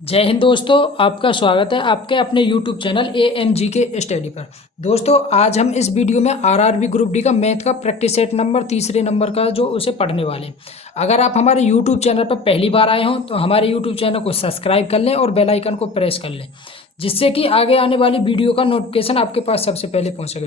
जय हिंद दोस्तों, आपका स्वागत है आपके अपने YouTube चैनल AMG के स्टडी पर। दोस्तों, आज हम इस वीडियो में आरआरबी ग्रुप डी का मैथ का प्रैक्टिस सेट नंबर तीसरे नंबर का जो उसे पढ़ने वाले हैं। अगर आप हमारे YouTube चैनल पर पहली बार आए हों तो हमारे YouTube चैनल को सब्सक्राइब कर लें और बेल आइकन को प्रेस कर लें, जिससे कि आगे आने वाली वीडियो का नोटिफिकेशन आपके पास सबसे पहले पहुंच सके।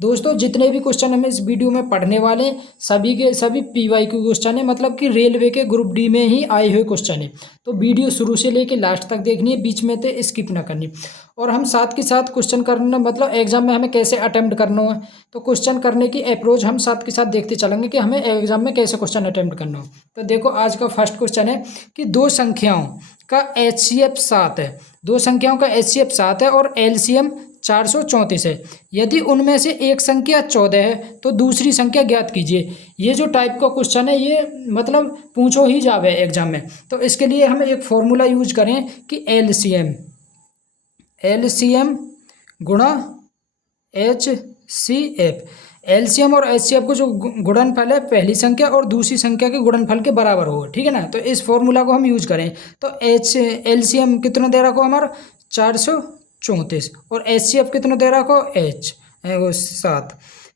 दोस्तों, जितने भी क्वेश्चन हम इस वीडियो में पढ़ने वाले हैं सभी के सभी PYQ क्वेश्चन है, मतलब कि रेलवे के ग्रुप डी में ही आए हुए क्वेश्चन है। तो वीडियो शुरू से लेके लास्ट तक देखनी है, बीच में तो स्किप ना करनी। और हम साथ के साथ क्वेश्चन करना, मतलब एग्जाम में हमें कैसे अटेम्प्ट करना है, तो क्वेश्चन करने की अप्रोच हम साथ के साथ देखते चलेंगे कि हमें एग्जाम में कैसे क्वेश्चन अटेम्प्ट करना हो। तो देखो, आज का फर्स्ट क्वेश्चन है कि दो संख्याओं का HCF 7 है। दो संख्याओं का HCF 7 है और LCM 434 है। यदि उनमें से एक संख्या 14 है तो दूसरी संख्या ज्ञात कीजिए। ये जो टाइप का क्वेश्चन है ये मतलब पूछो ही जावे एग्जाम में। तो इसके लिए हम एक फॉर्मूला यूज करें कि एलसीएम गुणा HCF। एलसीएम और HCF को जो गुणनफल है पहली संख्या और दूसरी संख्या के गुणनफल के बराबर होगा, ठीक है ना। तो इस फॉर्मूला को हम यूज करें तो एलसीएम कितना दे रखा हमारा 434 और HCF कितना दे रखा वो 7।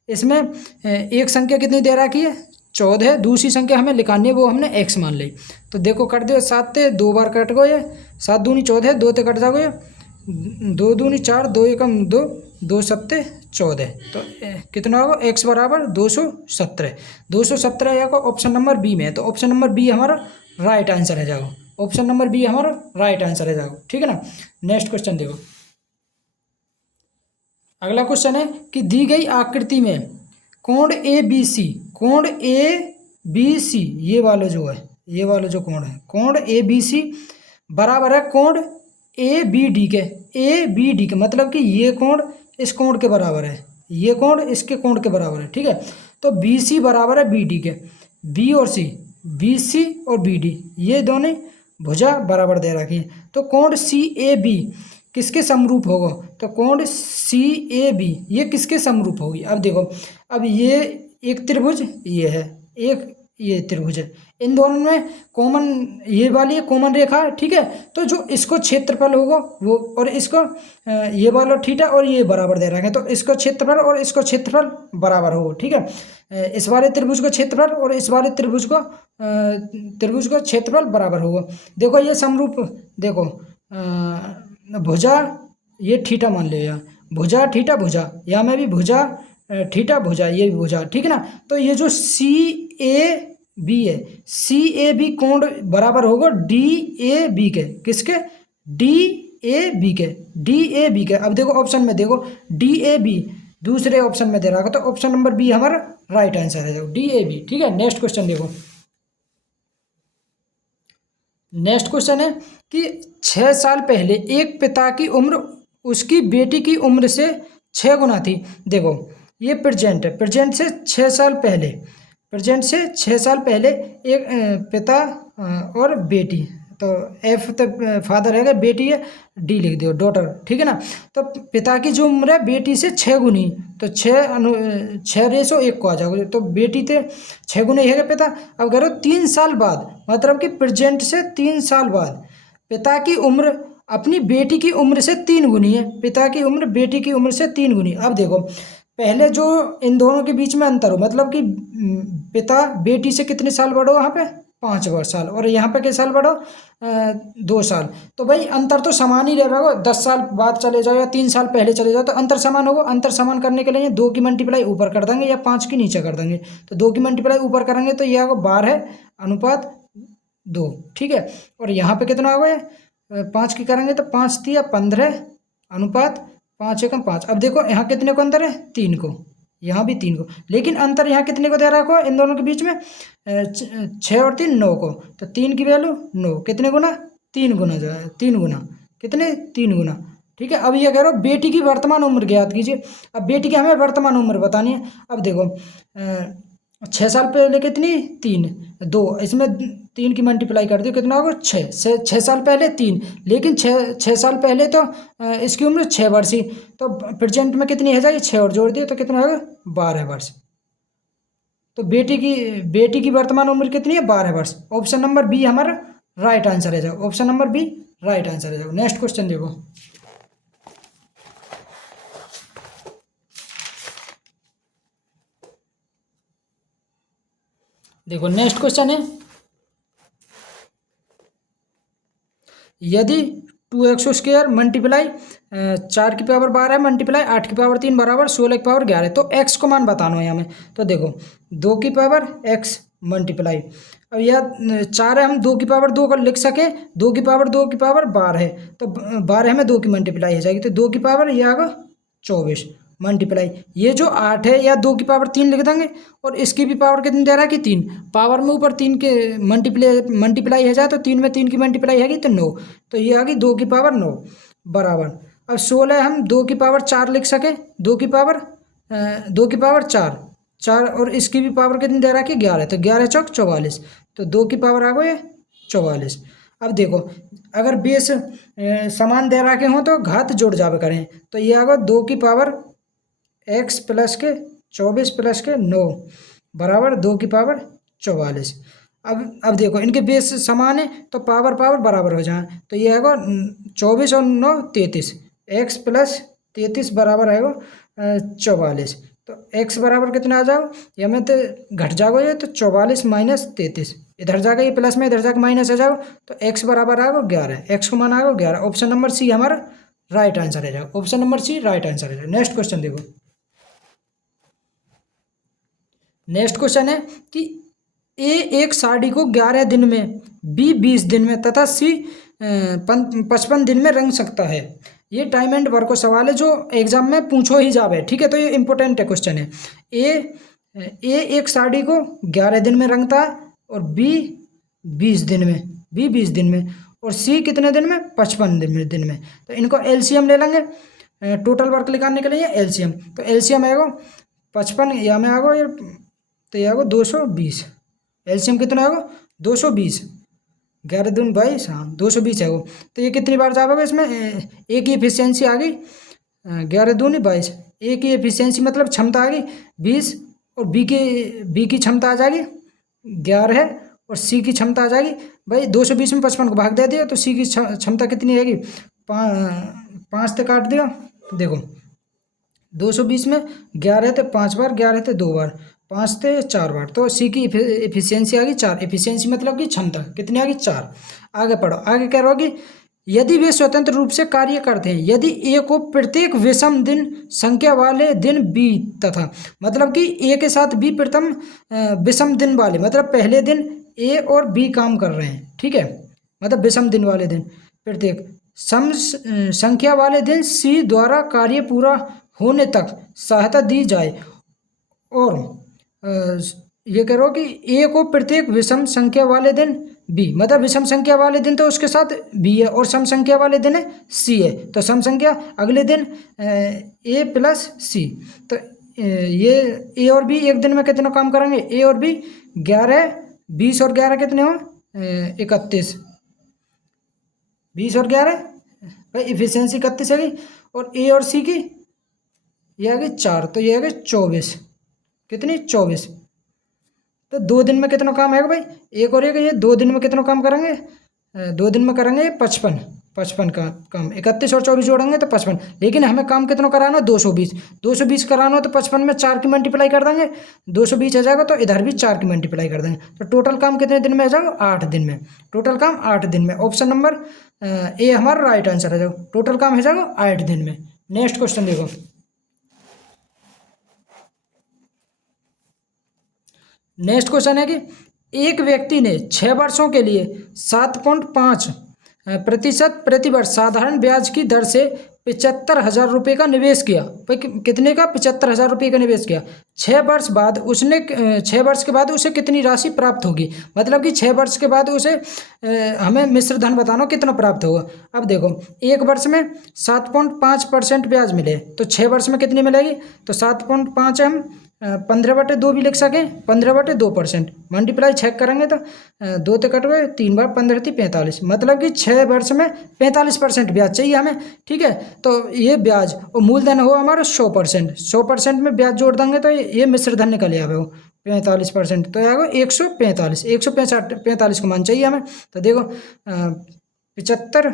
इसमें एक संख्या कितनी दे रखी है 14 है, दूसरी संख्या हमें लिखानी है वो हमने x मान ली। तो देखो कर दो, 7 ते 2 बार कट गए, 7 दूनी 14, 2 ते कट जाओगे, 2 दूनी 4, 2 एकम 2, 2 सत्ते 14। तो कितना होगा x बराबर 217। 217 या को ऑप्शन नंबर बी में है, तो ऑप्शन नंबर बी हमारा राइट आंसर है जाओ। ऑप्शन नंबर बी हमारा राइट आंसर है जाओ, ठीक है ना। नेक्स्ट क्वेश्चन देखो, अगला क्वेश्चन है कि दी गई आकृति में कोण ABC ये वाला जो है, ये वाला जो कोण है, कोण ABC बराबर है कोण ABD के मतलब कि ये कोण इस कोण के बराबर है, ये कोण इसके कोण के बराबर है, ठीक है। तो BC बराबर है BD के, B और C, BC और BD ये दोनों भुजा बराबर दे रखी है। तो कोण CAB किसके समरूप होगा, तो कोण CAB ये किसके समरूप होगी। अब देखो, अब ये एक त्रिभुज ये है, एक ये त्रिभुज है, इन दोनों में कॉमन ये वाली कॉमन रेखा है, ठीक है। तो जो इसको क्षेत्रफल होगा वो और इसको ये वाला थीटा और ये बराबर दे रखे हैं, तो इसको क्षेत्रफल और इसको क्षेत्रफल बराबर होगा, ठीक है। इस वाले त्रिभुज का क्षेत्रफल और इस वाले त्रिभुज का क्षेत्रफल बराबर होगा। देखो ये समरूप, देखो भुजा ये थीटा मान लिया, भुजा थीटा भुजा, यहाँ में भी भुजा थीटा भुजा, ये भी भुजा, ठीक है ना। तो ये जो CAB है, CAB कोण बराबर होगा DAB के, किसके DAB के। अब देखो ऑप्शन में देखो DAB दूसरे ऑप्शन में दे रहा है, तो ऑप्शन नंबर बी हमारा राइट आंसर है DAB, ठीक है। नेक्स्ट क्वेश्चन देखो, नेक्स्ट क्वेश्चन है कि 6 साल पहले एक पिता की उम्र उसकी बेटी की उम्र से 6 गुना थी। देखो ये प्रेजेंट है, प्रेजेंट से 6 साल पहले, प्रेजेंट से 6 साल पहले एक पिता और बेटी, तो F तो फादर है, बेटी है D लिख दो डॉटर, ठीक है ना। तो पिता की जो उम्र है बेटी से 6 गुनी, तो 6:1 को आ जाओगे, तो बेटी थे 6 गुनी है पिता। अब करो 3 साल बाद, मतलब कि प्रेजेंट से 3 साल बाद पिता की उम्र अपनी बेटी की उम्र से 3 गुनी है, पिता की उम्र बेटी की उम्र से 3 गुनी। अब देखो पहले जो इन दोनों के बीच में अंतर हो, मतलब कि पिता बेटी से कितने साल बड़ो, वहाँ पे 5 साल, और यहाँ पे कितने साल बढ़ो 2 साल। तो भाई अंतर तो समान ही रहेगा, 10 साल बाद चले जाओ या 3 साल पहले चले जाओ तो अंतर समान होगा। अंतर समान करने के लिए 2 की मल्टीप्लाई ऊपर कर देंगे या 5 की नीचे कर देंगे। तो 2 की मल्टीप्लाई ऊपर करेंगे तो यह 12:2, ठीक है। और यहाँ पे कितना होगा 5 की करेंगे तो 5:15:5। अब देखो यहाँ कितने को अंतर है 3 को, यहाँ भी 3 को, लेकिन अंतर यहाँ कितने को दे रखा है इन दोनों के बीच में 6 और 3 9 को। तो 3 की वैल्यू 9 कितने गुना 3 गुना जो है, 3 गुना कितने 3 गुना, ठीक है। अब ये कह रहा हूँ बेटी की वर्तमान उम्र ज्ञात कीजिए। अब बेटी की हमें वर्तमान उम्र बतानी है। अब देखो 6 साल पहले कितनी 3 2, इसमें 3 की मल्टीप्लाई कर दियो कितना होगा 6 साल पहले 3, लेकिन 6 साल पहले तो इसकी उम्र 6 वर्ष ही, तो प्रेजेंट में कितनी है जाएगी 6 और जोड़ दिए तो कितना होगा 12 वर्ष। तो बेटी की वर्तमान उम्र कितनी है 12 वर्ष। ऑप्शन नंबर बी हमारा राइट आंसर है, जाओ option number B right answer है। नेक्स्ट क्वेश्चन देखो, देखो नेक्स्ट क्वेश्चन है, यदि 2x² मल्टीप्लाई 4 की पावर 12 मल्टीप्लाई 8 की पावर 3 बराबर 16 की पावर 11, तो x को मान बताना है हमें। तो देखो 2 की पावर x मल्टीप्लाई, अब यह 4 है, हम 2 की पावर 2 को लिख सके, 2 की पावर 12 है, तो 12 में 2 की मल्टीप्लाई हो जाएगी, तो 2 की पावर यह आएगा 24 मल्टीप्लाई, ये जो 8 है या 2 की पावर 3 लिख देंगे, और इसकी भी पावर कितनी दे रहा है कि 3, पावर में ऊपर 3 के मल्टीप्लाई हो जाए तो 3 में 3 की मल्टीप्लाई है तो 9, तो ये आ गई 2 की पावर 9 बराबर। अब 16 हम 2 की पावर 4 लिख सके, 2 की पावर 4 4, और इसकी भी पावर कितनी दे रहा है कि 11, तो 11 चौक 44, तो 2 की पावर आ गई 44। अब देखो अगर बेस समान दे रखे हों तो घात जोड़ जावे करें, तो ये आ गया 2 की पावर x प्लस के 24 प्लस के 9 बराबर 2 की पावर 44। अब देखो इनके बेस समान है तो पावर पावर बराबर हो जाए, तो ये आएगा 24 और 9 33, x प्लस 33 बराबर आएगा 44, तो x बराबर कितना आ जाओ, ये में तो घट जाओ, ये तो 44 माइनस 33, इधर जाकर ये प्लस में इधर जाकर माइनस हो जाओ, तो x बराबर आएगा 11, x को मान आएगा 11, ऑप्शन नंबर सी हमारा राइट आंसर है जाओ, option number C right answer है। नेक्स्ट क्वेश्चन देखो, नेक्स्ट क्वेश्चन है कि ए एक साड़ी को 11 दिन में, बी 20 दिन में तथा सी 55 दिन में रंग सकता है। ये टाइम एंड वर्क का सवाल है जो एग्जाम में पूछो ही जावे, ठीक है, तो ये इंपॉर्टेंट है क्वेश्चन है। ए एक साड़ी को 11 दिन में रंगता है, और बी 20 दिन में, बी 20 दिन में, और सी कितने दिन में, 55 दिन में। तो इनको एलसीएम ले लेंगे टोटल वर्क निकालने के लिए, एलसीएम, तो एलसीएम आएगा 55 या में आएगा ये, तो ये आएगा 220, एलसीएम कितना आएगा 220, 11 दून 22, हाँ 220 है वो, तो ये कितनी बार जाएगा इसमें, ए की एफिशिएंसी आ गई 11 दूनी 22, ए की एफिशिएंसी मतलब क्षमता आ गई 20, और बी की क्षमता आ जाएगी 11 है, और सी की क्षमता आ जाएगी भाई 220 में 55 को भाग दे दिया, तो सी की क्षमता कितनी आएगी, 5 से काट दिया, देखो 220 में 11 थे 5 बार, 11 थे 2 बार, 5 थे 4 बार, तो सी की एफिशिएंसी आ गई 4, एफिशिएंसी मतलब कि क्षमता कितनी आ गई 4। आगे पढ़ो, आगे कह रहा हो कि यदि वे स्वतंत्र रूप से कार्य करते हैं, यदि ए को प्रत्येक विषम दिन संख्या वाले दिन बी तथा, मतलब कि ए के साथ बी प्रथम विषम दिन वाले, मतलब पहले दिन ए और बी काम कर रहे हैं, ठीक है, मतलब विषम दिन वाले दिन प्रत्येक सम संख्या वाले दिन सी द्वारा कार्य पूरा होने तक सहायता दी जाए, और ये कह रहा हो कि ए को प्रत्येक विषम संख्या वाले दिन बी, मतलब विषम संख्या वाले दिन तो उसके साथ बी है, और सम संख्या वाले दिन है सी है, तो सम संख्या अगले दिन ए प्लस सी, तो ये ए और बी एक दिन में कितना काम करेंगे, ए और बी 11 20 और 11 कितने हो 31, 20 और 11 भाई इफिशियंसी 31 है गई, और ए और सी की ये आ गई 4, तो ये आ गई 24, कितनी 24, तो 2 दिन में कितना काम आएगा भाई, एक और एक, ये 2 दिन में कितना काम करेंगे, 2 दिन में करेंगे 55 का काम, 31 और 24 जोड़ेंगे तो 55, लेकिन हमें काम कितना कराना है 220 कराना हो, तो 55 में 4 की मल्टीप्लाई कर देंगे, 220 आ जाएगा, तो इधर भी 4 की मल्टीप्लाई कर देंगे, तो टोटल काम कितने दिन में आ जाएगा 8 दिन में, टोटल काम 8 दिन में, ऑप्शन नंबर ए हमारा राइट आंसर है, टोटल काम हो जाएगा 8 दिन में। नेक्स्ट क्वेश्चन देखो, नेक्स्ट क्वेश्चन है कि एक व्यक्ति ने 6 वर्षों के लिए 7.5% प्रतिवर्ष साधारण ब्याज की दर से 75,000 रुपये का निवेश किया, भाई कितने का 75,000 रुपये का निवेश किया, 6 वर्ष बाद उसने 6 वर्ष के बाद उसे कितनी राशि प्राप्त होगी, मतलब कि 6 वर्ष के बाद उसे हमें मिश्र धन बताना कितना प्राप्त होगा। अब देखो एक वर्ष में 7.5% ब्याज मिले, तो 6 वर्ष में कितनी मिलेगी, तो 7.5 हम 15/2 भी लिख सकें, 15/2% मल्टीप्लाई 6 करेंगे तो 2 तो कट गए, 3 बार 15 थी 45, मतलब कि 6 वर्ष में 45% ब्याज चाहिए हमें, ठीक है, तो ये ब्याज और मूलधन हो हमारा 100% में ब्याज जोड़ देंगे तो ये मिश्र धन निकल आवे वो 45%, तो आएगा 145 को मान चाहिए हमें, तो देखो 75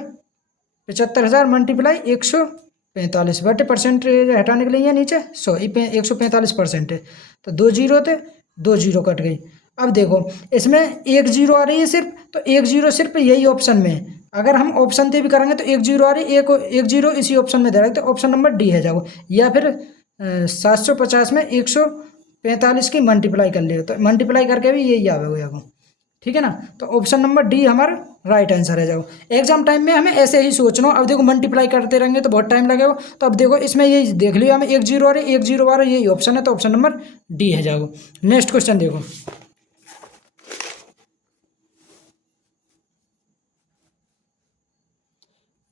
75,000 मल्टीप्लाई 145 बटे परसेंटेज हटाने के लिए यहाँ नीचे 100 145% है, तो 2 जीरो थे, 2 जीरो कट गई। अब देखो इसमें 1 जीरो आ रही है सिर्फ, तो 1 जीरो सिर्फ यही ऑप्शन में है। अगर हम ऑप्शन दे भी करेंगे तो 1 जीरो आ रही है, एक जीरो इसी ऑप्शन में दे रहा है, तो ऑप्शन नंबर डी है जाओ। या फिर 750 में 145 की मल्टीप्लाई कर लियो, तो मल्टीप्लाई करके भी यही आवेगा, ठीक है ना। तो ऑप्शन नंबर डी हमारा राइट आंसर है जाओ। एग्जाम टाइम में हमें ऐसे ही सोचना। अब देखो मल्टीप्लाई करते रहेंगे तो बहुत टाइम लगेगा, तो अब देखो इसमें यही देख लियो हमें 1 जीरो आ रही है, 1 जीरो आ रहा है, यही ऑप्शन है, तो ऑप्शन नंबर डी है जाओ। नेक्स्ट क्वेश्चन देखो,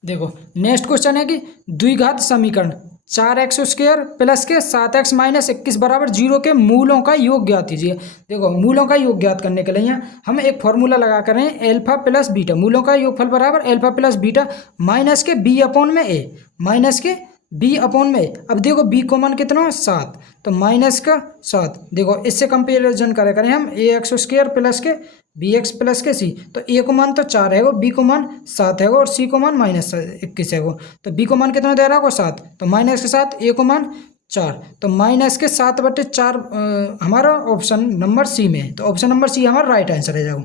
देखो नेक्स्ट क्वेश्चन है कि द्विघात समीकरण 4x² प्लस के 7x माइनस 21 बराबर 0 के मूलों का योग ज्ञात कीजिए। देखो मूलों का योग ज्ञात करने के लिए यहाँ हम एक फॉर्मूला लगा कर रहे हैं, एल्फा प्लस बीटा, मूलों का योगफल बराबर एल्फा प्लस बीटा माइनस के बी अपॉन में ए, माइनस के बी अपॉन में। अब देखो बी को मान कितना 7, तो माइनस का 7। देखो इससे कंपेरिजन करें हम ax² प्लस के bx प्लस के c, तो a को मान तो 4 है, b को मान 7 है और c को मान -21 है। तो b को मान कितना दे रहा है 7, तो माइनस के 7, a को मान 4, तो माइनस के 7/4 हमारा ऑप्शन नंबर सी में है, तो ऑप्शन नंबर सी हमारा राइट आंसर है जाओ।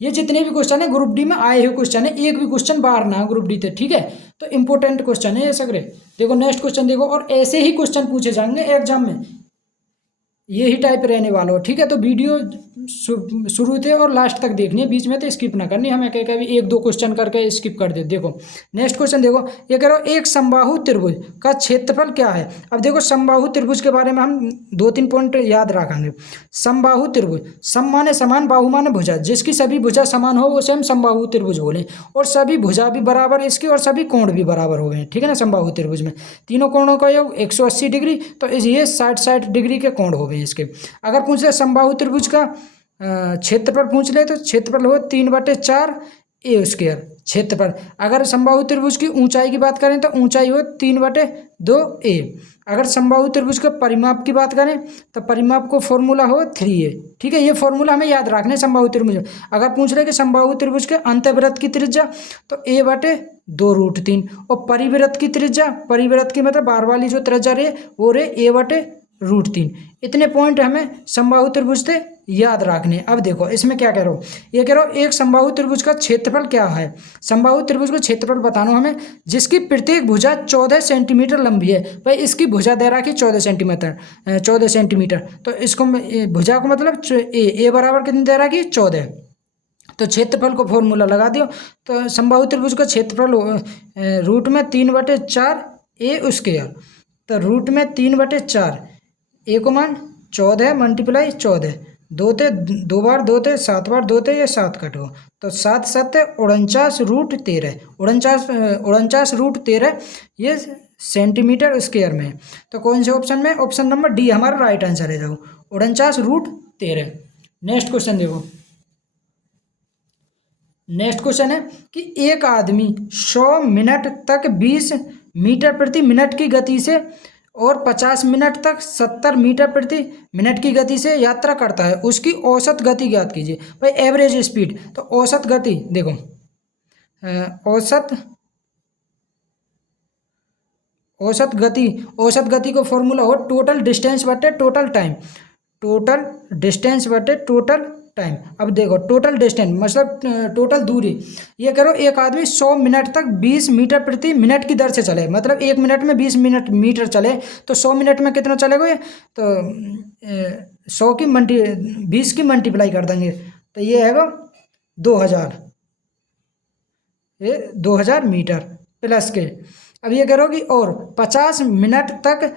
ये जितने भी क्वेश्चन है ग्रुप डी में आए हुए क्वेश्चन है, एक भी क्वेश्चन बाहर ना ग्रुप डी थे, ठीक है। तो इंपॉर्टेंट क्वेश्चन है ये सगरे। देखो नेक्स्ट क्वेश्चन देखो, और ऐसे ही क्वेश्चन पूछे जाएंगे एग्जाम में, यही टाइप रहने वाला हो, ठीक है। तो वीडियो शुरू थे और लास्ट तक देखनी है, बीच में तो स्किप ना करनी, हमें कह भी 1-2 क्वेश्चन करके स्किप कर दे। देखो नेक्स्ट क्वेश्चन देखो, ये कह रहा हो एक समबाहु त्रिभुज का क्षेत्रफल क्या है। अब देखो समबाहु त्रिभुज के बारे में हम 2-3 पॉइंट याद रखेंगे। समबाहु त्रिभुज, सम माने समान, बाहु माने भुजा, जिसकी सभी भुजा समान हो उसे हम समबाहु त्रिभुज बोले, और सभी भुजा भी बराबर इसकी और सभी कोण भी बराबर हो गए, ठीक है ना। समबाहु त्रिभुज में तीनों कोणों का योग 180 डिग्री, तो ये 60-60 डिग्री के कोण हो गए इसके। अगर पूछ ले समबाहु त्रिभुज का क्षेत्रफल पूछ ले, तो क्षेत्रफल हो 3/4 a²। क्षेत्रफल, अगर समबाहु त्रिभुज की ऊंचाई की बात करें तो ऊंचाई हो 3/2 a। अगर समबाहु त्रिभुज के परिमाप की बात करें तो परिमाप को फॉर्मूला हो 3a, ठीक है। ये फॉर्मूला हमें याद रखना है समबाहु त्रिभुज। अगर पूछ रहे कि समबाहु त्रिभुज के अंतःवृत्त की त्रिज्या, तो a/2√3, और परिवृत्त की त्रिज्या, परिवृत्त की मतलब बाहर वाली जो त्रिज्या रही वो रहे a/√3। इतने पॉइंट हमें समबाहु त्रिभुज से याद रखने। अब देखो इसमें क्या कह रहा हूँ, ये कह रहा हूँ एक समबाहु त्रिभुज का क्षेत्रफल क्या है। समबाहु त्रिभुज का क्षेत्रफल बताना हमें, जिसकी प्रत्येक भुजा 14 सेंटीमीटर लंबी है। भाई इसकी भुजा दे रखी 14 सेंटीमीटर, तो इसको भुजा को मतलब ए बराबर कितनी दे रखी 14, तो क्षेत्रफल को फॉर्मूला लगा दियो। तो समबाहु त्रिभुज का क्षेत्रफल रूट में 3/4 a², तो रूट में 3/4 a को मान 14 मल्टीप्लाई 14, 2 बार 2 थे, 7 बार 2 थे, ये 7 कट हो, तो 7 7 49√13, 49√13 ये सेंटीमीटर स्क्वायर में। तो कौन से ऑप्शन में, ऑप्शन नंबर डी हमारा राइट आंसर है जाओ, 49√13। नेक्स्ट क्वेश्चन देखो, नेक्स्ट क्वेश्चन है कि एक आदमी 100 मिनट तक 20 मीटर प्रति मिनट की गति से और 50 मिनट तक 70 मीटर प्रति मिनट की गति से यात्रा करता है, उसकी औसत गति ज्ञात कीजिए। भाई एवरेज स्पीड, तो औसत गति देखो, औसत गति को फॉर्मूला हो टोटल डिस्टेंस बटे टोटल टाइम, टोटल डिस्टेंस बटे टोटल टाइम। अब देखो टोटल डिस्टेंस मतलब टोटल दूरी, ये करो एक आदमी 100 मिनट तक 20 मीटर प्रति मिनट की दर से चले, मतलब 1 मिनट में 20 मीटर चले, तो 100 मिनट में कितना चलेगा ये, तो 100 की 20 की मल्टीप्लाई कर देंगे, तो ये है 2000, ये 2000 मीटर प्लस के। अब ये करोगी और 50 मिनट तक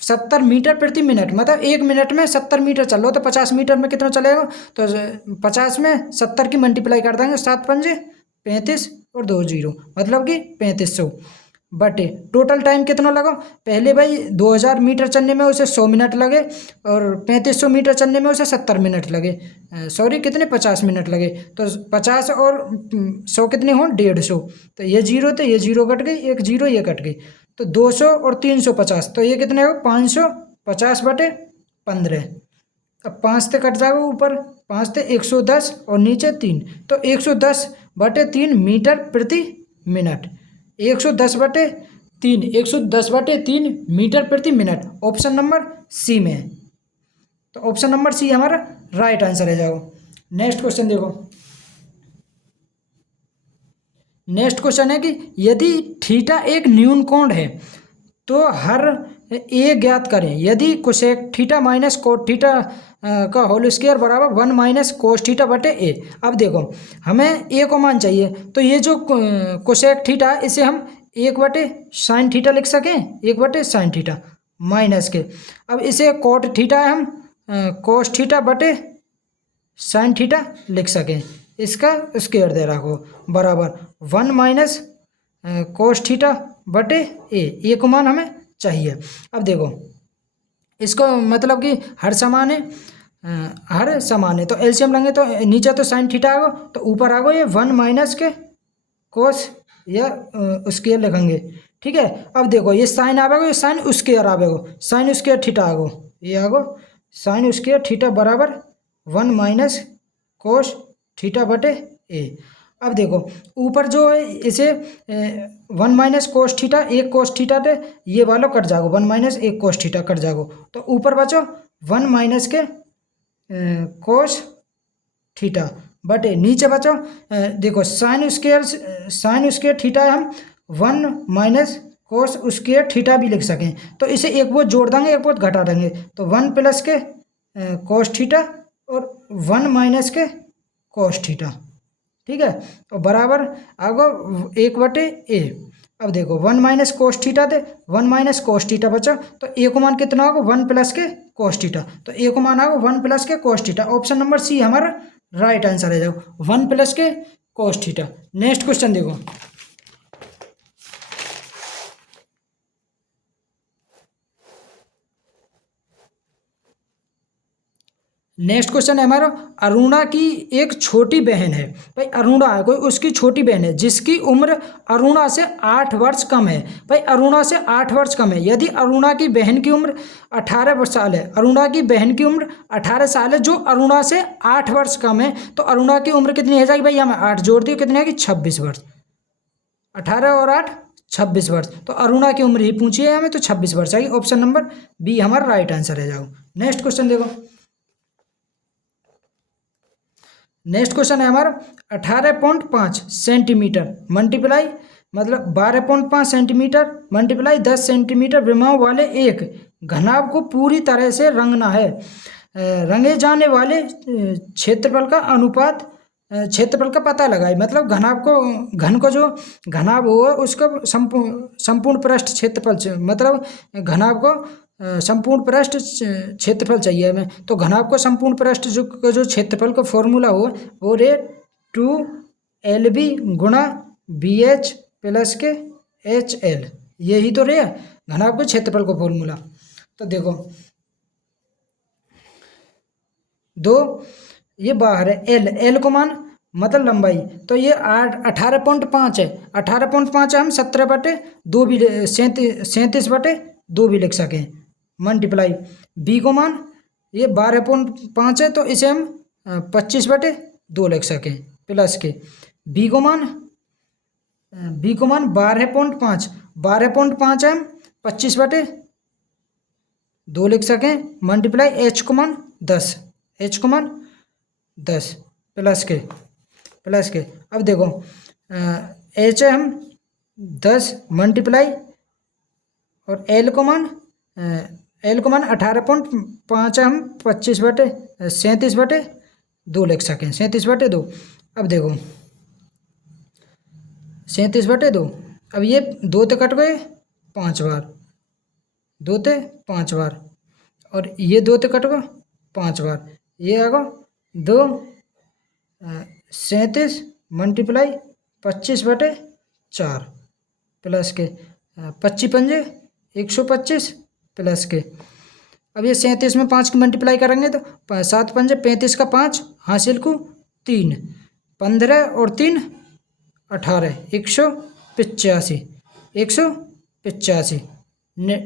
70 मीटर प्रति मिनट, मतलब 1 मिनट में 70 मीटर चल लो, तो 50 मीटर में कितना चलेगा, तो 50 में 70 की मल्टीप्लाई कर देंगे, 7 पंजे 35 और 2 0, मतलब कि 3500 बटे टोटल टाइम कितना लगा। पहले भाई 2000 मीटर चलने में उसे 100 मिनट लगे, और 3500 मीटर चलने में उसे 70 मिनट लगे, सॉरी कितने 50 मिनट लगे, तो 50 और 100 कितने हो 150, तो ये 0 थे, ये 0 कट गई, एक 0 ये कट गई, तो 200 और 350, तो ये कितने हो 550 बटे 15। अब 5 से कट जाएगा ऊपर, 5 से 110 और नीचे 3, तो 110 110/3 मीटर प्रति मिनट। 110/3 110/3 मीटर प्रति मिनट ऑप्शन नंबर सी में है। तो ऑप्शन नंबर सी हमारा राइट आंसर है जाओ। नेक्स्ट क्वेश्चन देखो। नेक्स्ट क्वेश्चन है कि यदि थीटा एक न्यून कोण है तो हर ए ज्ञात करें। यदि cosec theta minus cot theta का होल स्क्वायर बराबर 1 माइनस कोस थीटा बटे ए। अब देखो हमें ए को मान चाहिए, तो ये जो कोसेक थीटा है इसे हम 1/sin थीटा लिख सकें, 1/sin थीटा माइनस के। अब इसे कोट थीटा है हम कोस थीटा बटे sin थीटा लिख सकें। इसका स्क्वायर दे रखो बराबर 1 माइनस कोस थीटा बटे ए को मान हमें चाहिए। अब देखो इसको मतलब कि हर समान है, हर समान है तो एलसीएम लेंगे तो नीचे तो sin थीटा आगो तो ऊपर आगो ये 1 माइनस के कोस या स्क्वायर लिखेंगे। ठीक है। अब देखो ये साइन आवेगो, ये साइन स्क्वायर आवेगो, साइन स्क्वायर थीटा आगो, ये आगो साइन स्क्वायर थीटा बराबर 1 माइनस कोस थीटा बटे ए। अब देखो ऊपर जो है इसे 1 माइनस कोस थीटा, एक कोस थीटा थे, ये वाला कट जागो 1 माइनस एक कोस थीटा कट जागो तो ऊपर बचो 1 माइनस के कोस थीटा बटे नीचे बचो देखो साइन स्क्वायर थीटा है हम 1 माइनस कोस स्क्वायर थीटा भी लिख सकें। तो इसे एक बहुत जोड़ देंगे एक बहुत घटा देंगे तो 1 प्लस के कोस थीटा और 1 माइनस के कोस थीटा। ठीक है। और बराबर आगो 1/a। अब देखो 1 माइनस कोस थीटा थे, 1 माइनस कोस थीटा बचा तो ए को मान कितना होगा 1 प्लस के कोस थीटा, तो ए को मान आगो 1 plus k cos theta. Option number C हमारा राइट आंसर है जाओ 1 plus k cos theta. Next question देखो। नेक्स्ट क्वेश्चन है हमारा अरुणा की एक छोटी बहन है। भाई अरुणा है कोई, उसकी छोटी बहन है जिसकी उम्र अरुणा से 8 वर्ष कम है। भाई अरुणा से 8 वर्ष कम है। यदि अरुणा की बहन की उम्र 18 साल है, अरुणा की बहन की उम्र 18 साल है जो अरुणा से 8 वर्ष कम है, तो अरुणा की उम्र कितनी है जाएगी भाई, हमें 8 जोड़ दिए कितनी आएगी 26 वर्ष। 18 और 8 26 वर्ष, तो अरुणा की उम्र ही पूछी है हमें तो 26 वर्ष आएगी। ऑप्शन नंबर बी हमारा राइट आंसर है जाओ। नेक्स्ट क्वेश्चन देखो। नेक्स्ट क्वेश्चन है हमारा 18.5 सेंटीमीटर मल्टीप्लाई मतलब 12.5 सेंटीमीटर मल्टीप्लाई 10 सेंटीमीटर विमाओं वाले एक घनाभ को पूरी तरह से रंगना है। रंगे जाने वाले क्षेत्रफल का अनुपात क्षेत्रफल का पता लगाए। मतलब घन को जो घनाभ हुआ उसका संपूर्ण पृष्ठ क्षेत्रफल मतलब घनाभ को संपूर्ण पृष्ठ क्षेत्रफल चाहिए हमें। तो घनाभ को संपूर्ण पृष्ठ जो क्षेत्रफल का फॉर्मूला हो वो रे 2LB गुणा BH प्लस के HL, यही तो रे घनाभ के क्षेत्रफल का फॉर्मूला। तो देखो दो ये बाहर है L को मान मतलब लंबाई, तो ये 18.5 है। 18.5 है हम 17/2 भी 37/2 भी लिख सकें मल्टीप्लाई बी को मान ये 12.5 है तो इसे हम 25/2 लिख सकें प्लस के बी को मान 12.5 है हम 25/2 लिख सकें मल्टीप्लाई एच को मान 10 प्लस के अब देखो एच है हम 10 मल्टीप्लाई और एल को मान 18.5 है हम 37/2 लिख सकें 37/2। अब देखो 37/2, अब ये 2 ते कट गए 5 बार, 2 ते 5 बार और ये 2 ते कट गए 5 बार, ये आ गो 2 37 मल्टीप्लाई 25/4 प्लस के 25 पंजे 125 प्लस के। अब ये 37 में 5 की मल्टीप्लाई करेंगे तो 7 पंजे 35 का 5 हासिल को 3 15 और 3 18 185 ने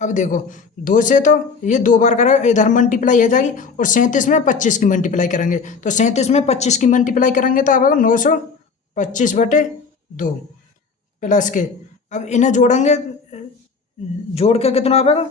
अब देखो 2 से तो ये 2 बार करा, इधर मल्टीप्लाई हो जाएगी, और 37 में 25 की मल्टीप्लाई करेंगे, तो 37 में 25 की मल्टीप्लाई करेंगे तो आएगा 925/2 प्लस के। अब इन्हें जोड़ेंगे, जोड़ के कितना आएगा,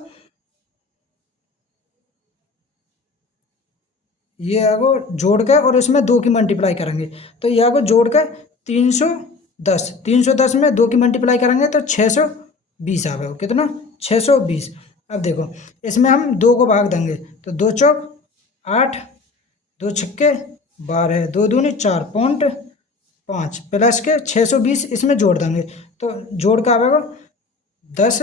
ये आगो जोड़ के और इसमें 2 की मल्टीप्लाई करेंगे, तो ये आगो जोड़ के 310, 310 में 2 की मल्टीप्लाई करेंगे तो 620 आएगा, कितना 620। अब देखो इसमें हम 2 को भाग देंगे, तो 2 चौक 8, 2 छक्के 12, 2 दूनी 4.5 प्लस के 620 इसमें जोड़ देंगे, तो जोड़ का आएगा 10,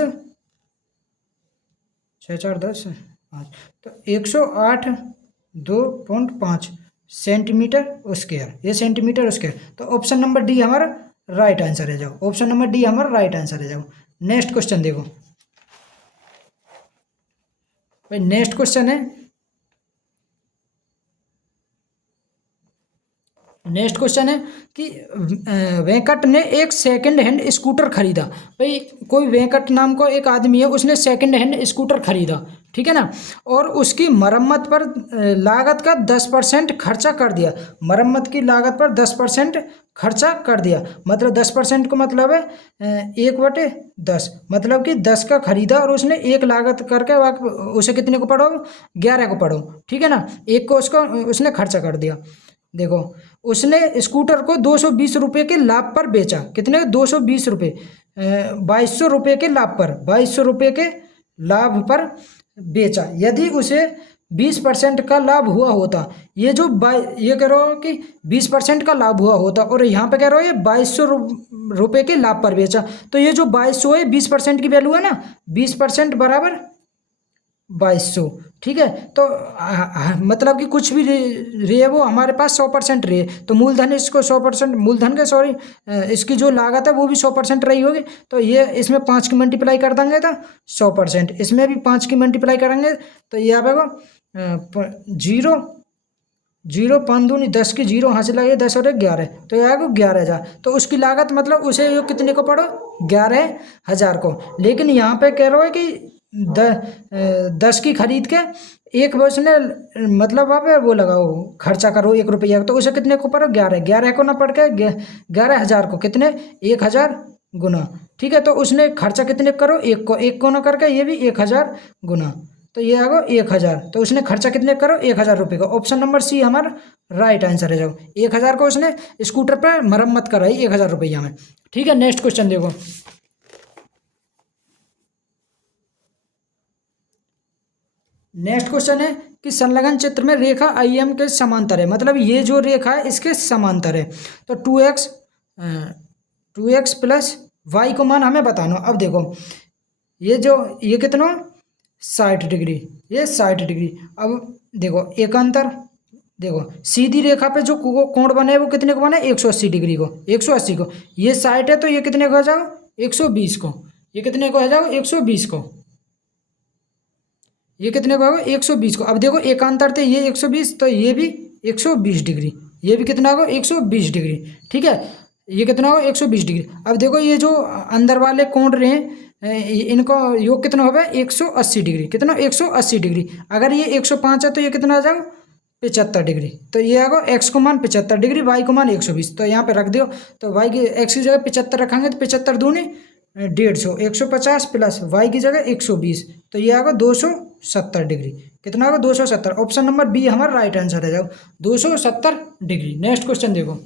6 4 10 5, तो 108.5 सेंटीमीटर स्क्वायर, ये सेंटीमीटर स्क्वायर। तो ऑप्शन नंबर डी हमारा राइट आंसर है जाओ, ऑप्शन नंबर डी हमारा राइट आंसर है जाओ। नेक्स्ट क्वेश्चन देखो भाई, नेक्स्ट क्वेश्चन है, नेक्स्ट क्वेश्चन है कि वेंकट ने एक सेकंड हैंड स्कूटर खरीदा। भाई कोई वेंकट नाम का एक आदमी है, उसने सेकंड हैंड स्कूटर खरीदा, ठीक है ना, और उसकी मरम्मत पर लागत का 10% खर्चा कर दिया। मरम्मत की लागत पर 10% खर्चा कर दिया, मतलब 10% को मतलब है 1/10, मतलब कि 10 का खरीदा और उसने 1 लागत करके उसे कितने को पढ़ो, 11 को पढ़ो, ठीक है ना, 1 को उसको उसने खर्चा कर दिया। देखो उसने स्कूटर को 220 रुपये के लाभ पर बेचा, कितने 220 रुपये, 2200 रुपये के लाभ पर, 2200 रुपये के लाभ पर बेचा। यदि उसे 20% का लाभ हुआ होता, ये जो ये कह रहे हो कि 20% का लाभ हुआ होता, और यहाँ पे कह रहे हो ये 2200 रुपये के लाभ पर बेचा, तो ये जो 2200 है 20% की वैल्यू है ना, 20% बराबर 2200, ठीक है। तो मतलब कि कुछ भी रहे वो हमारे पास 100% रहे, तो मूलधन इसको 100%, मूलधन का सॉरी इसकी जो लागत है वो भी 100% रही होगी, तो ये इसमें 5 की मल्टीप्लाई कर देंगे तो 100%, इसमें भी 5 की मल्टीप्लाई करेंगे तो ये आएगा 0 0 5 दूनी 10 की 0 हासिल लगे 10 और 11, तो ये आएगा 11,000। तो उसकी लागत मतलब उसे कितने को पड़ो, 11,000 को। लेकिन यहाँ पे कह रहे हो कि 10 की खरीद के एक वर्ष ने मतलब वहाँ पे वो लगाओ खर्चा करो 1 रुपया, तो उसे कितने को पड़ो 11 को ना पढ़ के 11,000 को कितने 1,000 गुना, ठीक है। तो उसने खर्चा कितने करो 1 को ना करके ये भी 1,000 गुना, तो ये आगो 1,000, तो उसने खर्चा कितने करो 1,000 रुपये का। ऑप्शन नंबर सी हमारा राइट आंसर है जाओ। 1,000 को उसने स्कूटर पर मरम्मत कराई 1,000 रुपया में, ठीक है। नेक्स्ट क्वेश्चन देखो, नेक्स्ट क्वेश्चन है कि संलग्न चित्र में रेखा IM के समांतर है, मतलब ये जो रेखा है इसके समांतर है, तो 2x प्लस y को मान हमें बताना। अब देखो ये कितना 60 डिग्री, ये 60 डिग्री। अब देखो एक अंतर, देखो सीधी रेखा पे जो कोण बने वो कितने को बने 180 डिग्री को, 180 को, ये 60 है तो ये कितने को आ जाओ 120 को, ये कितने को आ जाओ 120 को, ये कितने को होगा 120 को। अब देखो एकांतर थे ये 120, तो ये भी 120 डिग्री, ये भी कितना होगा 120 डिग्री, ठीक है, ये कितना होगा 120 डिग्री। अब देखो ये जो अंदर वाले कोण रहे इनको योग कितना होगा 180 डिग्री, कितना 180 डिग्री। अगर ये 105 है तो ये कितना आ जाएगा 75 डिग्री, तो ये आएगा x को मान 75 डिग्री, y को मान 120, तो यहाँ पे रख दो, तो y की x की जगह 75 रखेंगे तो 75 दूनी 150, 150 प्लस y की जगह 120, तो ये आएगा 270 डिग्री, कितना आएगा 270। ऑप्शन नंबर बी हमारा राइट आंसर है जाओ 270 डिग्री। नेक्स्ट क्वेश्चन देखो,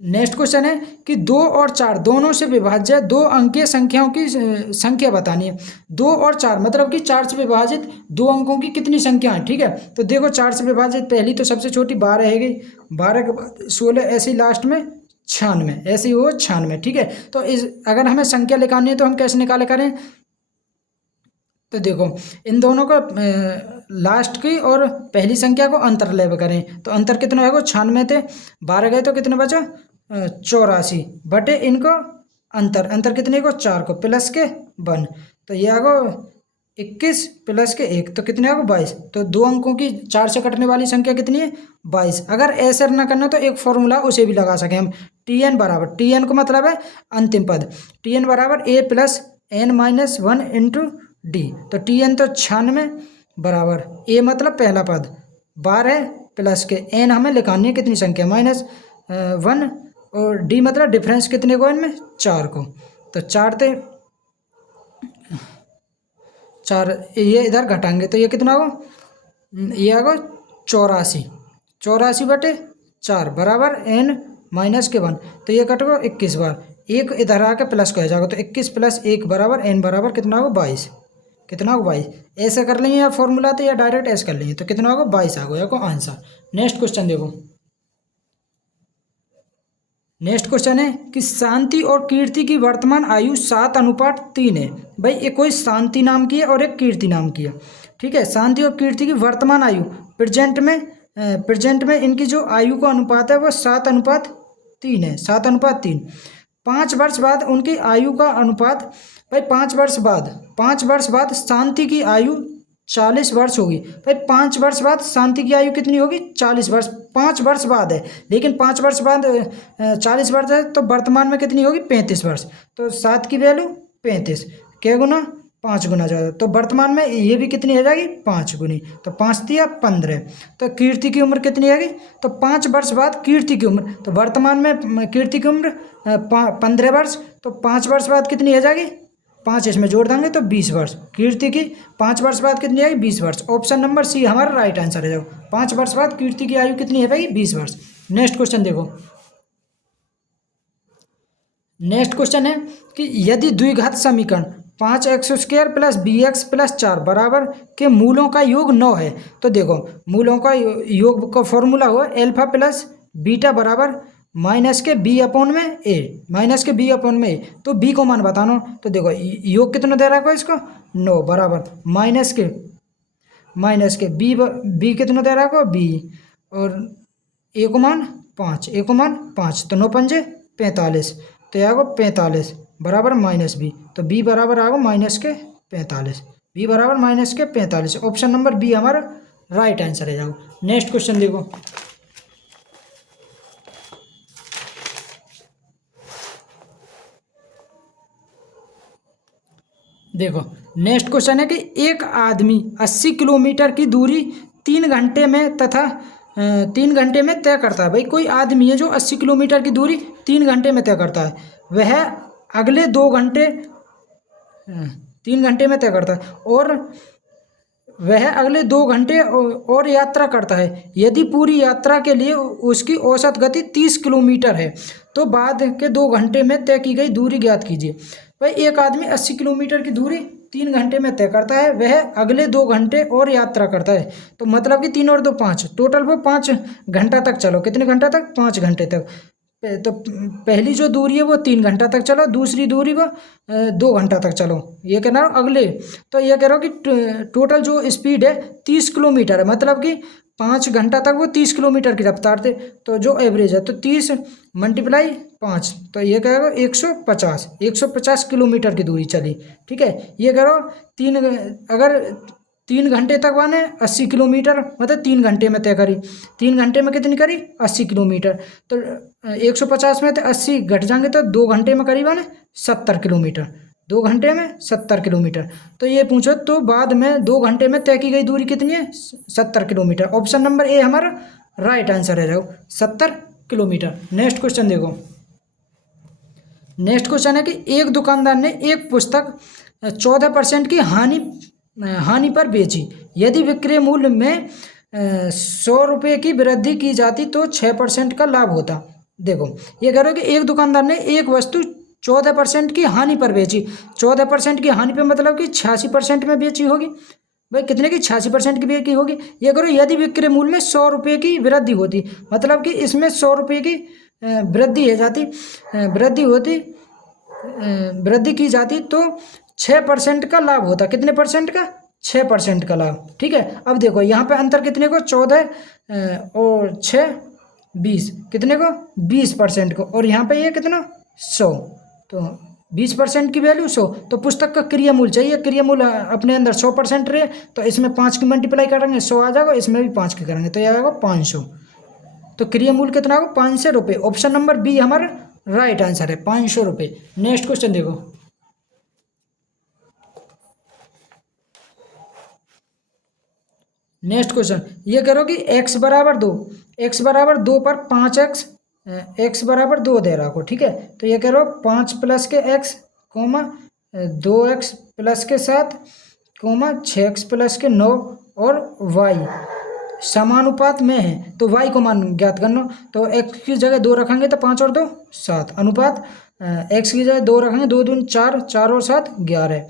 नेक्स्ट क्वेश्चन है कि 2 और 4 दोनों से विभाज्य 2 अंकीय संख्याओं की संख्या बतानी है। 2 और 4 मतलब कि 4 से विभाजित 2 अंकों की कितनी संख्या है, ठीक है। तो देखो 4 से विभाजित पहली तो सबसे छोटी 12 है गई, 12 के बाद 16, ऐसी लास्ट में 96, ऐसी हो 96, ठीक है। तो इस अगर हमें संख्या निकालनी है तो हम कैसे निकाले करें, तो देखो इन दोनों का लास्ट की और पहली संख्या को अंतर लेव करें, तो अंतर कितना होगा 96 थे 12 गए तो कितना बचा 84 बटे इनको अंतर कितने को 4 को प्लस के 1, तो ये आगो 21 प्लस के 1 तो कितने आगो 22, तो 2 अंकों की 4 से कटने वाली संख्या कितनी है 22। अगर ऐसे ना करना तो एक फॉर्मूला उसे भी लगा सकें हम, TN बराबर, TN को मतलब है अंतिम पद, TN बराबर A plus n-1 into D, तो tn तो 96 बराबर a मतलब पहला पद 12 प्लस के n हमें लिखानी है कितनी संख्या -1 और d मतलब डिफरेंस कितने को इनमें 4 को, तो 4 थे 4, ये इधर घटाएंगे तो ये कितना होगा, ये आएगा 84, 84/4 बराबर n-1, तो ये कटेगा 21 बार, एक इधर आके प्लस को आ जाएगा, तो 21 + 1 बराबर n बराबर कितना होगा 22, कितना होगा 22। ऐसे कर लेंगे या फॉर्मूला तो या डायरेक्ट ऐसे कर लेंगे, तो कितना होगा 22 आ गया को आंसर। नेक्स्ट क्वेश्चन देखो, नेक्स्ट क्वेश्चन है कि शांति और कीर्ति की वर्तमान आयु 7:3 है। भाई एक कोई शांति नाम की है और एक कीर्ति नाम की है, ठीक है। शांति और कीर्ति की वर्तमान आयु प्रेजेंट में इनकी जो आयु का अनुपात है वो 7:3 है, 7:3। 5 वर्ष बाद उनकी आयु का अनुपात, भाई 5 वर्ष बाद शांति की आयु 40 वर्ष होगी। भाई 5 वर्ष बाद शांति की आयु कितनी होगी 40 वर्ष, 5 वर्ष बाद है, लेकिन 5 वर्ष बाद 40 वर्ष है, तो वर्तमान में कितनी होगी 35 वर्ष, तो 7 की वैल्यू 35, क्या गुना 5 गुना ज़्यादा, तो वर्तमान में ये भी कितनी हो जाएगी 5 गुनी, तो 5 दिया 15। तो कीर्ति की उम्र कितनी आएगी, तो 5 वर्ष बाद कीर्ति की उम्र, तो वर्तमान में कीर्ति की उम्र 15 वर्ष, तो 5 वर्ष बाद कितनी हो जाएगी 5 इसमें जोड़ देंगे तो 20 वर्ष, कीर्ति की 5 वर्ष बाद कितनी आएगी 20 वर्ष। ऑप्शन नंबर सी हमारा राइट आंसर है। जाओ 5 वर्ष बाद कीर्ति की आयु कितनी है भाई 20 वर्ष। नेक्स्ट क्वेश्चन देखो, नेक्स्ट क्वेश्चन है कि यदि द्विघात समीकरण 5x² + bx + 4 बराबर के मूलों का योग 9 है, तो देखो मूलों का योग का फॉर्मूला हुआ अल्फा प्लस बीटा बराबर -b/a, तो b को मान बताना, तो देखो योग कितना दे रहा है इसको 9 बराबर b कितना दे रहा है b, और a को मान 5, तो 9 पंजे 45, तो यह आएगा 45 बराबर -b, तो b बराबर आएगा -45, b बराबर -45। ऑप्शन नंबर बी हमारा राइट आंसर है। जाओ नेक्स्ट क्वेश्चन देखो, देखो नेक्स्ट क्वेश्चन है कि एक आदमी 80 किलोमीटर की दूरी 3 घंटे में तथा 3 घंटे में तय करता है। भाई कोई आदमी है जो 80 किलोमीटर की दूरी 3 घंटे में तय करता है, वह अगले 2 घंटे 3 घंटे में तय करता है और वह अगले 2 घंटे और यात्रा करता है। यदि पूरी यात्रा के लिए उसकी औसत गति 30 किलोमीटर है, तो बाद के 2 घंटे में तय की गई दूरी ज्ञात कीजिए। भाई एक आदमी 80 किलोमीटर की दूरी 3 घंटे में तय करता है, वह अगले 2 घंटे और यात्रा करता है, तो मतलब कि 3 और 2 5, टोटल वो 5 घंटा तक चलो, कितने घंटा तक 5 घंटे तक। तो पहली जो दूरी है वो 3 घंटा तक चलो, दूसरी दूरी वो 2 घंटा तक चलो, ये कहना अगले। तो ये कह रहा हूँ कि टोटल जो स्पीड है 30 किलोमीटर है, मतलब कि 5 घंटा तक वो 30 किलोमीटर की रफ्तार थे, तो जो एवरेज है तो 30 × 5, तो ये कहेगा 150 किलोमीटर की दूरी चली, ठीक है। ये कह रहा हूँ अगर 3 घंटे तक माने 80 किलोमीटर, मतलब 3 घंटे में तय करी, 3 घंटे में कितनी करी 80 किलोमीटर, तो 150 में तो 80 घट जाएंगे तो 2 घंटे में करीब है 70 किलोमीटर, 2 घंटे में 70 किलोमीटर। तो ये पूछो तो बाद में 2 घंटे में तय की गई दूरी कितनी है 70 किलोमीटर। ऑप्शन नंबर ए हमारा राइट आंसर है। 70 किलोमीटर। नेक्स्ट क्वेश्चन देखो, नेक्स्ट क्वेश्चन है कि एक दुकानदार ने एक पुस्तक 14% की हानि पर बेची। यदि विक्रय मूल्य में 100 रुपये की वृद्धि की जाती तो 6% का लाभ होता। देखो ये कह रहे हो कि एक दुकानदार ने एक वस्तु 14% की हानि पर बेची। 14% की हानि पे मतलब कि 86% में बेची होगी। भाई कितने की 86% की बेची होगी। ये करो यदि विक्रय मूल्य में 100 रुपये की वृद्धि होती, मतलब कि इसमें 100 रुपये की वृद्धि है जाती, वृद्धि की जाती तो 6% का लाभ होता। कितने परसेंट का 6% का लाभ। ठीक है। अब देखो यहाँ पे अंतर कितने को 14 और 6 20, कितने को 20% को, और यहाँ पे ये कितना 100, तो 20% की वैल्यू 100। तो पुस्तक का क्रिया मूल्य चाहिए, क्रिया मूल्य अपने अंदर 100% रहे, तो इसमें 5 की मल्टीप्लाई करेंगे 100 आ जाएगा, इसमें भी 5 की करेंगे तो यह आएगा 500। तो क्रिया मूल्य कितना होगा 500 रुपये। ऑप्शन नंबर बी हमारा राइट आंसर है 500 रुपये। नेक्स्ट क्वेश्चन देखो, नेक्स्ट क्वेश्चन ये करो कि x बराबर 2, x बराबर 2 पर 5x, x बराबर 2 दे रहा को, ठीक है। तो ये करो 5 प्लस के x कोमा 2x प्लस के 7 कोमा 6x प्लस के 9 और y समानुपात में है तो y को मान ज्ञात करना। तो x की जगह 2 रखेंगे तो 5 और 2 7, अनुपात x की जगह 2 रखेंगे, 2 दूनी 4, 4 और 7 11,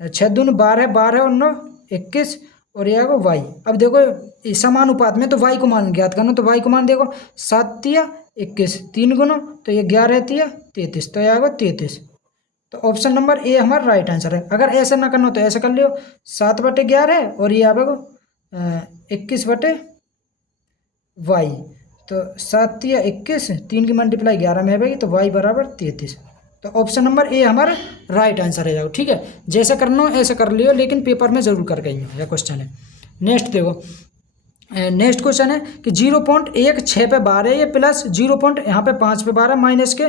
6 दूनी 12, 12 और 9 21 और ये आएगा y। अब देखो समानुपात में तो y को मान ज्ञात करना, तो y को मान देखो 7 तिया 21, 3 गुना तो ये 11 तिया 33, तो ये आएगा 33। तो ऑप्शन नंबर ए हमारा राइट आंसर है। अगर ऐसे ना करना तो ऐसे कर लियो 7/11 और ये आएगा 21/y, तो 7 तिया 21, 3 की मल्टीप्लाई 11 में आएगी तो y बराबर 33। तो ऑप्शन नंबर ए हमारा राइट आंसर है जाओ, ठीक है। जैसे करना हो ऐसे कर लियो, लेकिन पेपर में जरूर करके आइयो, यह क्वेश्चन है। नेक्स्ट देखो, नेक्स्ट क्वेश्चन है कि 0.16 पे 12 ये प्लस 0. यहाँ पे 5 पे 12 माइनस के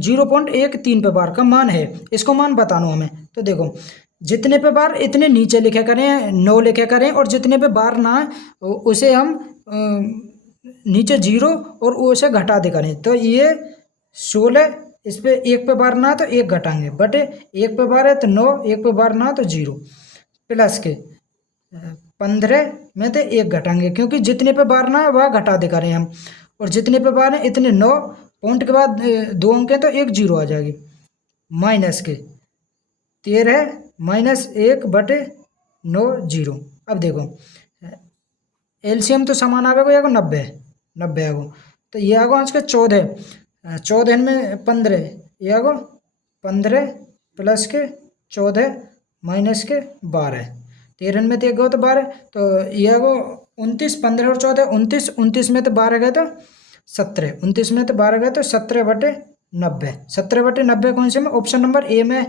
0.13 पे 12 का मान है, इसको मान बताना हमें। तो देखो जितने पे बार इतने नीचे लिखे करें, 9 लिखे करें, और जितने पे बार ना है उसे हम नीचे 0 और उसे घटा दे करें। तो ये 16, इस पे 1 पे बार ना तो 1 घटाएंगे, बटे 1 पे बार है तो 9, 1 पे बार ना तो 0, प्लस के 15 में तो 1 घटाएंगे, क्योंकि जितने पे बार ना है वह घटा दे करें हम, और जितने पे बार है इतने 9 पॉइंट के बाद 2 अंक है तो 1 0 आ जाएगी, माइनस के 13 माइनस 1/9 0। अब देखो एलसीएम तो समान आवेगा, ये 90 90 आगो, तो ये आगो आज के 14, 14 में 15, ये आगो 15 प्लस के 14 माइनस के 12, 13 में तो 1 गो तो 12, तो ये आगो 29, 15 और 14 29, 29 में तो 12 गए तो 17, 29 में तो 12 गए तो 17/90, 17/90 कौन से में? ऑप्शन नंबर ए में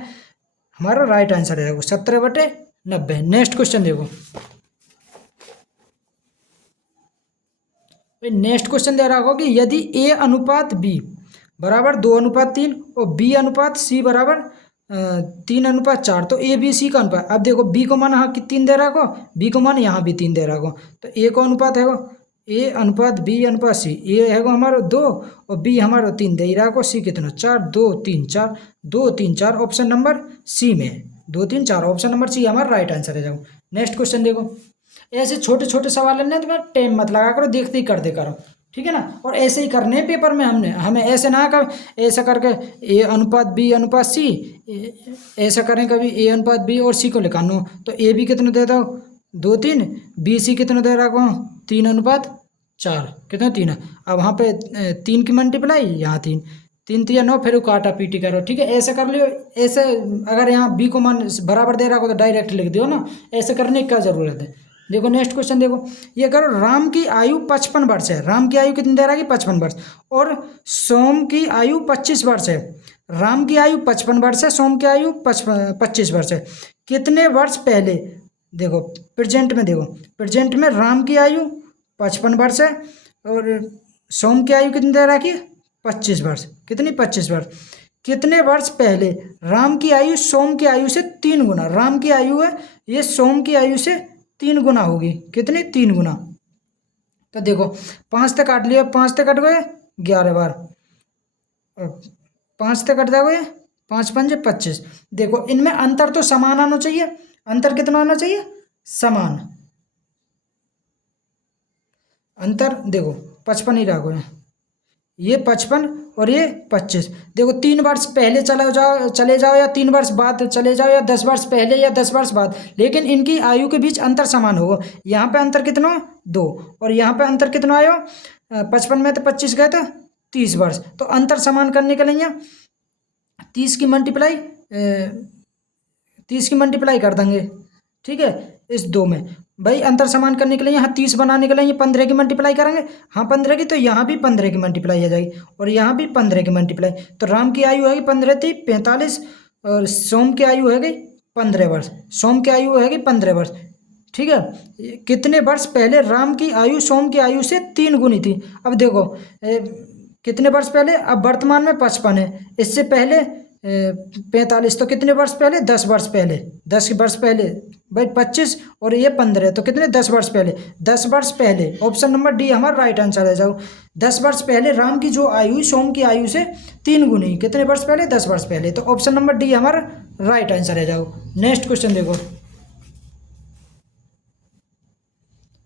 हमारा राइट आंसर है 17/90। नेक्स्ट क्वेश्चन देखो, नेक्स्ट क्वेश्चन दे रहा होगा कि यदि a अनुपात b बराबर 2:3 और b अनुपात c बराबर 3:4, तो a b c का अनुपात। अब देखो b को मान यहाँ 3 दे रहा हो, b को मान यहाँ भी 3 दे रहा हो, तो a को अनुपात है a अनुपात b अनुपात c, a है हमारा 2 और b हमारा 3 दे रहा हो, c कितना 4, 2 3 4, 2 3 4, ऑप्शन नंबर सी में 2 3 4, ऑप्शन नंबर सी हमारा राइट आंसर है। जाओ नेक्स्ट क्वेश्चन देखो, ऐसे छोटे छोटे सवाल है ना, तो टाइम मत लगा करो, देखते ही कर दे करो, ठीक है ना। और ऐसे ही करने हैं पेपर में, हमें ऐसे ना कर ऐसा करके ए अनुपात बी अनुपात सी, ऐसा करें कभी ए अनुपात बी और सी को निकालना। तो ए बी कितना दे दो 2 3, बी सी कितना दे रहा को 3:4, कितना 3 है। अब वहाँ पे 3 की मल्टीप्लाई, यहाँ 3 3 3 9, फिर काटा पीटी करो, ठीक है। ऐसे कर लियो, ऐसे अगर यहाँ बी को मान बराबर दे रहा हो तो डायरेक्ट लिख दियो ना, ऐसे करने की क्या जरूरत है। देखो नेक्स्ट क्वेश्चन देखो, ये करो राम की आयु 55 वर्ष है, राम की आयु कितनी दे रहा है 55 वर्ष, और सोम की आयु 25 वर्ष है। राम की आयु 55 वर्ष है, सोम की आयु 25 वर्ष है। कितने वर्ष पहले, देखो प्रेजेंट में, देखो प्रेजेंट में राम की आयु 55 वर्ष है और सोम की आयु कितनी दे रहा है 25 वर्ष, कितनी 25 वर्ष। कितने वर्ष पहले राम की आयु सोम की आयु से 3 गुना, राम की आयु है ये सोम की आयु से 3 गुना होगी, कितनी 3 गुना। तो देखो 5 तक काट लिया, 5 तक कट गए 11 बार, और 5 तक कट जाओगे 5 5 25। देखो इनमें अंतर तो समान आना चाहिए, अंतर कितना आना चाहिए समान, अंतर देखो 55 ही रहा, ये 55 और ये 25। देखो 3 वर्ष पहले चले जाओ या 3 वर्ष बाद चले जाओ, या 10 वर्ष पहले या 10 वर्ष बाद, लेकिन इनकी आयु के बीच अंतर समान होगा। यहाँ पे अंतर कितना 2, और यहाँ पे अंतर कितना आयो 55 में तो 25 गए तो 30 वर्ष। तो अंतर समान करने के लिए 30 की मल्टीप्लाई कर देंगे, ठीक है, इस 2 में। भाई अंतर समान करने के लिए यहाँ 30 बनाने के लिए ये 15 की मल्टीप्लाई करेंगे, हाँ 15 की, तो यहाँ भी 15 की मल्टीप्लाई आ जाएगी और यहाँ भी 15 की मल्टीप्लाई। तो राम की आयु है 15 थी 45, और सोम की आयु है 15 वर्ष, सोम की आयु है 15 वर्ष, ठीक है। कितने वर्ष पहले राम की आयु सोम की आयु से 3 गुनी थी। अब देखो कितने वर्ष पहले, अब वर्तमान में 55 है, इससे पहले 45, तो कितने वर्ष पहले 10 वर्ष पहले, 10 वर्ष पहले भाई 25 और ये 15, तो कितने 10 वर्ष पहले, 10 वर्ष पहले, ऑप्शन नंबर डी हमारा राइट आंसर है। जाओ 10 वर्ष पहले राम की जो आयु सोम की आयु से 3 गुनी, कितने वर्ष पहले, 10 वर्ष पहले, तो ऑप्शन नंबर डी हमारा राइट आंसर है। जाओ नेक्स्ट क्वेश्चन देखो।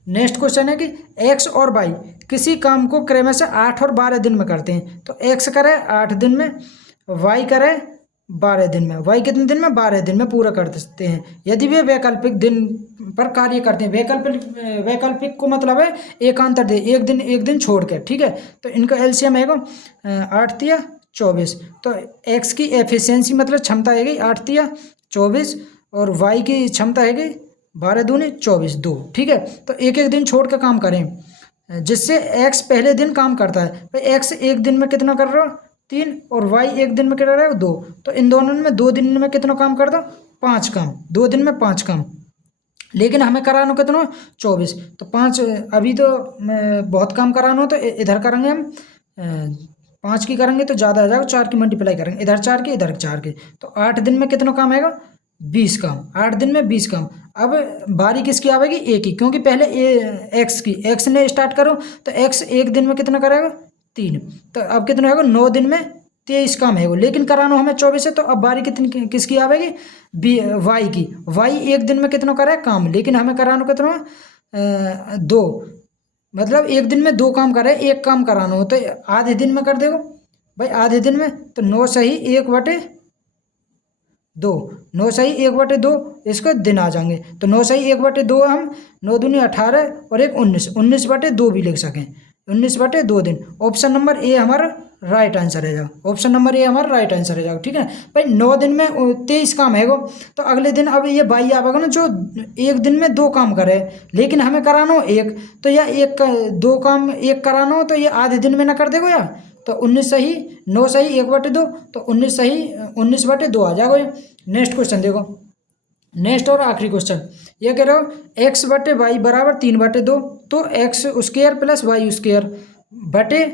नेक्स्ट क्वेश्चन है कि एक्स और वाई किसी काम को क्रम से 8 और 12 दिन में करते हैं। तो एक्स करे 8 दिन में, वाई करे 12 दिन में, वाई कितने दिन में, 12 दिन में पूरा कर सकते हैं यदि वे वैकल्पिक दिन पर कार्य करते हैं। वैकल्पिक को मतलब है एकांतर दिन, एक दिन छोड़ के, ठीक है। तो इनका एलसीएम है 8 या 24। तो एक्स की एफिशिएंसी मतलब क्षमता है 8 या 24 और वाई की क्षमता है 12 दूनी 24 2, ठीक है। तो एक दिन छोड़ के काम करें जिससे एक्स पहले दिन काम करता है। भाई एक्स एक दिन में कितना कर रहा हो 3 और वाई एक दिन में कर रहा है 2, तो इन दोनों में 2 दिन में कितना काम कर दो 5 काम, 2 दिन में 5 काम, लेकिन हमें कराना कितना 24। तो 5 अभी तो बहुत काम कराना हो तो इधर करेंगे हम 5 की करेंगे तो ज़्यादा आ जाएगा, 4 की मल्टीप्लाई करेंगे, इधर 4 की इधर 4 की, तो 8 दिन में कितना काम आएगा 20 काम, 8 दिन में 20 काम। अब बारी किसकी आवेगी ए की, क्योंकि पहले एक्स की, एक्स ने स्टार्ट करो तो एक्स एक दिन में कितना करेगा 3, तो अब कितना होगा 9 दिन में 23 काम है वो, लेकिन कराना हमें 24 है। तो अब बारी कितनी किसकी आवेगी वाई की, वाई एक दिन में कितना करे काम, लेकिन हमें कराना कितना 2, मतलब एक दिन में 2 काम करे, एक काम कराना हो तो आधे दिन में कर देगा भाई, आधे दिन में। तो 9 सही 1/2, 9 सही 1/2 इसको दिन आ जाएंगे, तो 9 सही 1/2 हम 9 दूनी 18 और 1 19, 19/2 भी लिख सकें, 19/2 दिन। ऑप्शन नंबर ए हमारा राइट आंसर है जाओ, ऑप्शन नंबर ए हमारा राइट आंसर है जाओ, ठीक है भाई। 9 दिन में 23 काम है वो, तो अगले दिन अब ये बाई आवेगा ना जो एक दिन में 2 काम करे, लेकिन हमें कराना हो 1, तो या 2 काम 1 कराना हो तो ये आधे दिन में ना कर देगा या, तो 19 सही 9 सही 1/2, तो 19 सही 19/2 आ जाएगा। नेक्स्ट क्वेश्चन देखो, नेक्स्ट और आखिरी क्वेश्चन ये कह रहे हो x/y बराबर 3/2, तो x square plus y square बटे,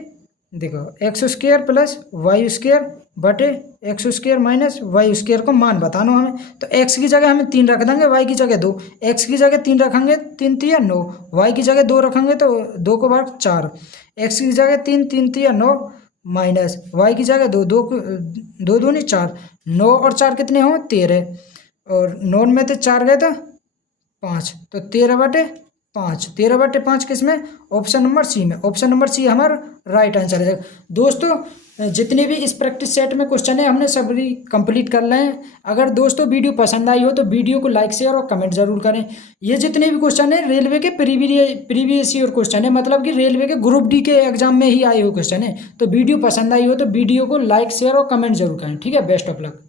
देखो x square plus y square बटे x square minus y square को मान बताना हमें। तो x की जगह हमें 3 रख देंगे, y की जगह 2, x की जगह 3 रखेंगे 3 3 9, y की जगह 2 रखेंगे तो 2 को बार 4, x की जगह 3 3 3 9 माइनस y की जगह 2 2 दूनी 4, 9 और 4 कितने हो 13, और 9 में तो 4 गए तो 5, तो 13/5, 13/5 किस में, ऑप्शन नंबर सी में, ऑप्शन नंबर सी हमारा राइट आंसर है। दोस्तों जितने भी इस प्रैक्टिस सेट में क्वेश्चन है हमने सभी कंप्लीट कर रहे हैं। अगर दोस्तों वीडियो पसंद आई हो तो वीडियो को लाइक शेयर और कमेंट जरूर करें। ये जितने भी क्वेश्चन है रेलवे के प्रीवियस ईयर क्वेश्चन है, मतलब कि रेलवे के ग्रुप डी के एग्जाम में ही आए हुए क्वेश्चन है। तो वीडियो पसंद आई हो तो वीडियो को लाइक शेयर और कमेंट जरूर करें, ठीक है। Best of luck.